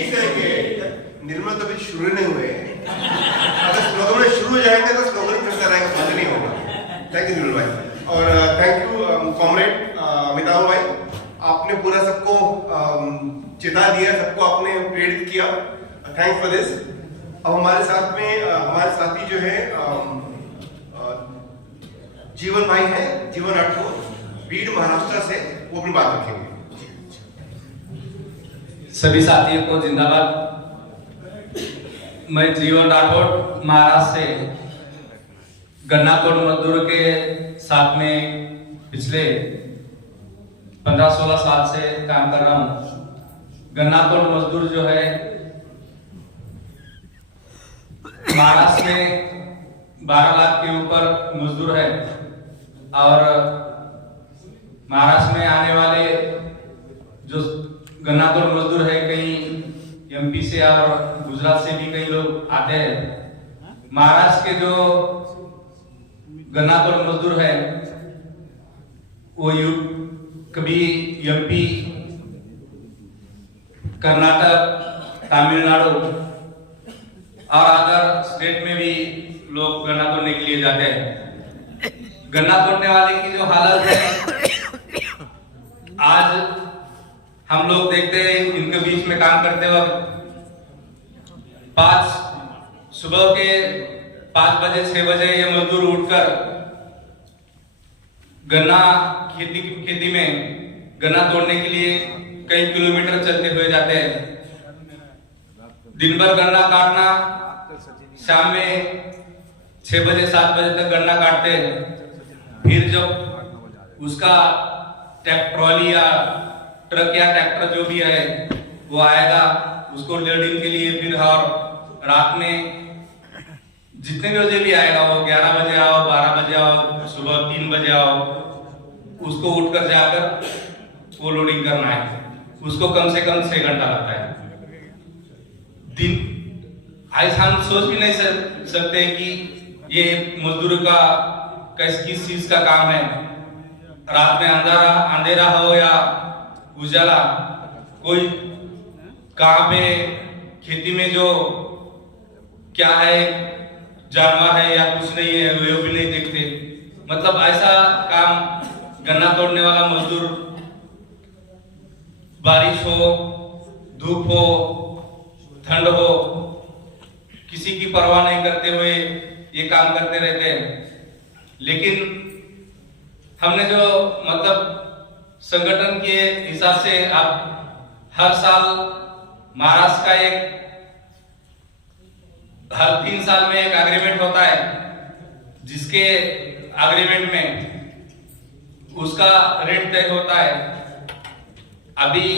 ठीक है निर्मल तो अभी शुरू नहीं हुए, अगर स्लोगन में शुरू हो जाएंगे तो स्लोगन करता रहेगा, बंद नहीं होगा। थैंक यू निर्मल भाई, और थैंक यू कॉमरेड अमिताभ भाई, आपने पूरा सबको चिता दिया, सबको आपने प्रेरित किया, थैंक्स फॉर दिस। अब हमारे साथ में हमारे साथी जो है जीवन भाई है, जीवन राठौर, बीड महाराष्ट्र से, वो अपनी बात रखेंगे। सभी साथियों को जिंदाबाद। मैं जीवन राठौर महाराष्ट्र से गन्ना तोड़ मजदूर के साथ में पिछले 15-16 साल से काम कर रहा हूँ। गन्ना तोड़ मजदूर जो है महाराष्ट्र में 12 लाख के ऊपर मजदूर है, और महाराष्ट्र में आने वाले जो गन्ना तोड़ मजदूर है, कई एमपी से और गुजरात से भी कई लोग आते हैं। महाराष्ट्र के जो गन्ना तोड़ मजदूर है वो कभी एमपी, कर्नाटक, तमिलनाडु और अदर स्टेट में भी लोग गन्ना तोड़ने के लिए जाते हैं। गन्ना तोड़ने वाले की जो हालत है, आज हम लोग देखते हैं इनके बीच में काम करते वक्त 5 सुबह के 5 बजे 6 बजे ये मजदूर उठकर गन्ना खेती में गन्ना तोड़ने के लिए कई किलोमीटर चलते हुए जाते हैं। दिन भर गन्ना काटना, शाम में 6 बजे 7 बजे तक गन्ना काटते हैं। फिर जब उसका ट्रॉली या ट्रक या ट्रैक्टर जो भी है वो आएगा, उसको लोडिंग के लिए फिर, और रात में जितने भी बजे भी आएगा, वो 11 बजे आओ, 12 बजे आओ, सुबह 3 बजे आओ, उसको उठकर जाकर वो लोडिंग करना है। उसको कम से कम 6 घंटा लगता है दिन। ऐसा हम सोच भी नहीं सकते कि ये मजदूर का किस चीज का काम है। रात में अंधेरा हो या उजाला, कोई कहाँ पे खेती में जो क्या है, जानवर है या कुछ नहीं है, वो भी नहीं देखते। मतलब ऐसा काम गन्ना तोड़ने वाला मजदूर, बारिश हो, धूप हो, ठंड हो, किसी की परवाह नहीं करते हुए ये काम करते रहते हैं। लेकिन हमने जो मतलब संगठन के हिसाब से अब हर साल महाराष्ट्र का हर 3 साल में एक एग्रीमेंट होता है, जिसके एग्रीमेंट में उसका रेट तय होता है। अभी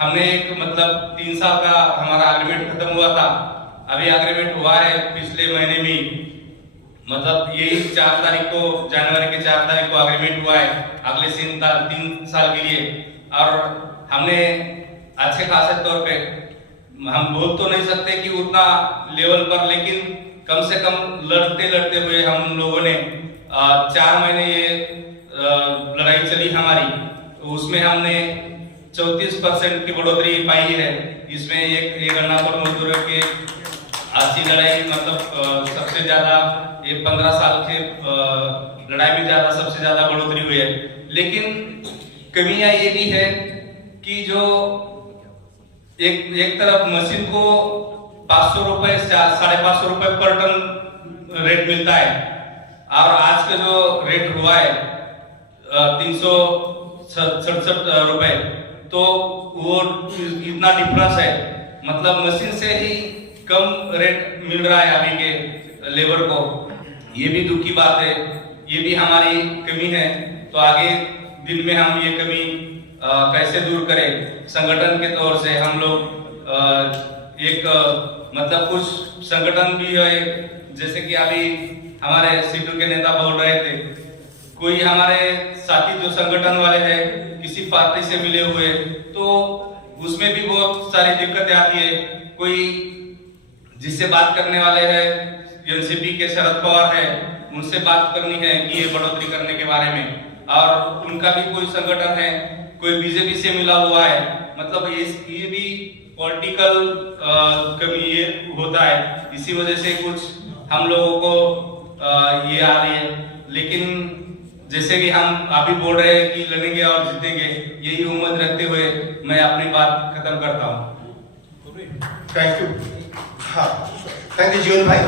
हमने एक मतलब 3 साल का हमारा एग्रीमेंट खत्म हुआ था, अभी एग्रीमेंट हुआ है पिछले महीने में, मतलब यही 4 तारीख को, जनवरी के 4 तारीख को एग्रीमेंट हुआ है अगले 3 साल के लिए। और हमने अच्छे खासे तौर पे, हम बोल तो नहीं सकते कि उतना लेवल पर, लेकिन कम से कम लड़ते हुए हम लोगों ने 4 महीने ये लड़ाई चली हमारी, तो उसमें हमने 34% की बढ़ोतरी पाई है। इसमें एक गन्ना तोड़ मजदूरों के आज की लड़ाई मतलब सबसे ज्यादा, ये 15 साल के लड़ाई में ज्यादा सबसे ज्यादा बढ़ोतरी हुई है। लेकिन कमियां ये भी है कि जो एक तरफ मशीन को 500 रुपए, 550 रुपए पर टन रेट मिलता है, और आज का जो रेट हुआ है 367 रुपए, तो वो इतना डिफरेंस है। मतलब मशीन से ही कम रेट मिल रहा है अभी के लेबर को। ये भी दुख की बात है, ये भी हमारी कमी है। तो आगे दिन में हम ये कमी कैसे दूर करें। संगठन के तौर से हम लोग एक मतलब कुछ संगठन भी है, जैसे कि अभी हमारे सीटू के नेता बोल रहे थे, कोई हमारे साथी जो संगठन वाले हैं किसी पार्टी से मिले हुए, तो उसमें भी बहुत सारी दिक्कतें आती है। कोई जिससे बात करने वाले हैं एनसीपी के शरद पवार है, उनसे बात करनी है कि ये बढ़ोतरी करने के बारे में, और उनका भी कोई संगठन है, कोई बीजेपी से मिला हुआ है। मतलब ये भी पॉलिटिकल कभी ये होता है, इसी वजह से कुछ हम लोगों को ये आ रही है। लेकिन जैसे कि हम अभी बोल रहे हैं कि लड़ेंगे और जीतेंगे, यही उम्मीद रखते हुए मैं अपनी बात खत्म करता हूँ। Thank you. हाँ, थैंक यू जीवन भाई।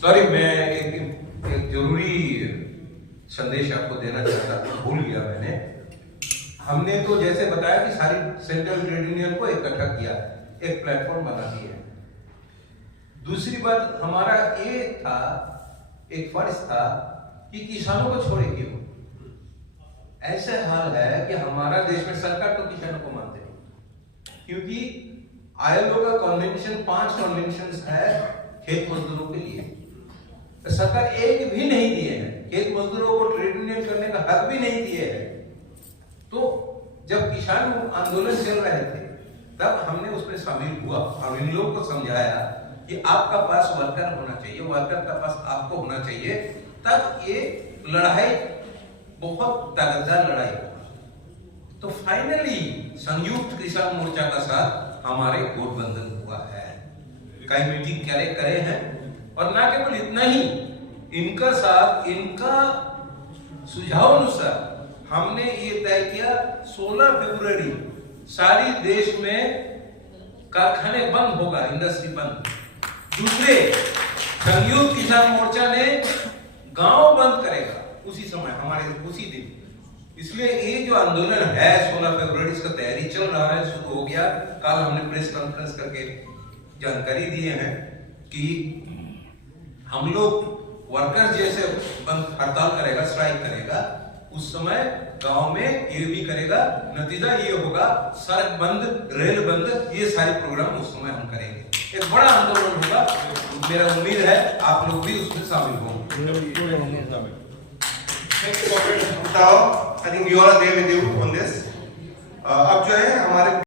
सॉरी, मैं एक जरूरी संदेश आपको देना चाहता था, भूल गया मैंने। हमने तो जैसे बताया कि सारी सेंट्रल ट्रेड यूनियन को इकट्ठा किया, एक प्लेटफॉर्म बना दिया। दूसरी बात हमारा ये था, एक फर्ज था कि किसानों को छोड़े क्यों। ऐसा हाल है कि हमारा देश में सरकार तो किसानों को मानते नहीं, क्योंकि ILO का कन्वेंशन 5 कन्वेंशन है खेत मजदूरों के लिए, तो सरकार एक भी नहीं दिए है। खेत मजदूरों को ट्रेड यूनियन करने का हक भी नहीं दिए है। तो जब किसान आंदोलन चल रहे थे तब हमने उसमें शामिल हुआ और इन लोगों को समझाया कि आपका पास वर्कर होना चाहिए, वर्कर का पास आपको होना चाहिए, तब ये लड़ाई बहुत ताकतवर लड़ाई होगा। तो फाइनली संयुक्त किसान मोर्चा का साथ हमारे गठबंधन हुआ है, कई मीटिंग करे हैं, और ना केवल इतना ही, इनका साथ, इनका सुझाव अनुसार हमने ये तय किया 16 फरवरी सारी देश में कारखाने बंद होगा, इंडस्ट्री बंद। दूसरे, संयुक्त किसान मोर्चा ने गांव बंद करेगा उसी समय, हमारे उसी दिन। इसलिए ये जो आंदोलन है 16 फरवरी, इसका तैयारी चल रहा है, शुरू हो गया। कल हमने प्रेस कॉन्फ्रेंस करके जानकारी दिए हैं कि हम लोग वर्कर्स जैसे बंद हड़ताल करेगा, स्ट्राइक करेगा, उस समय गांव में ये भी करेगा। नतीजा ये होगा सड़क बंद, रेल बंद, ये सारे प्रोग्राम उस समय हम करेंगे। एक बड़ा आंदोलन होगा, मेरा उम्मीद है आप लोग भी उसमें शामिल होंगे। I think we all are there with you on this. अब जो है हमारे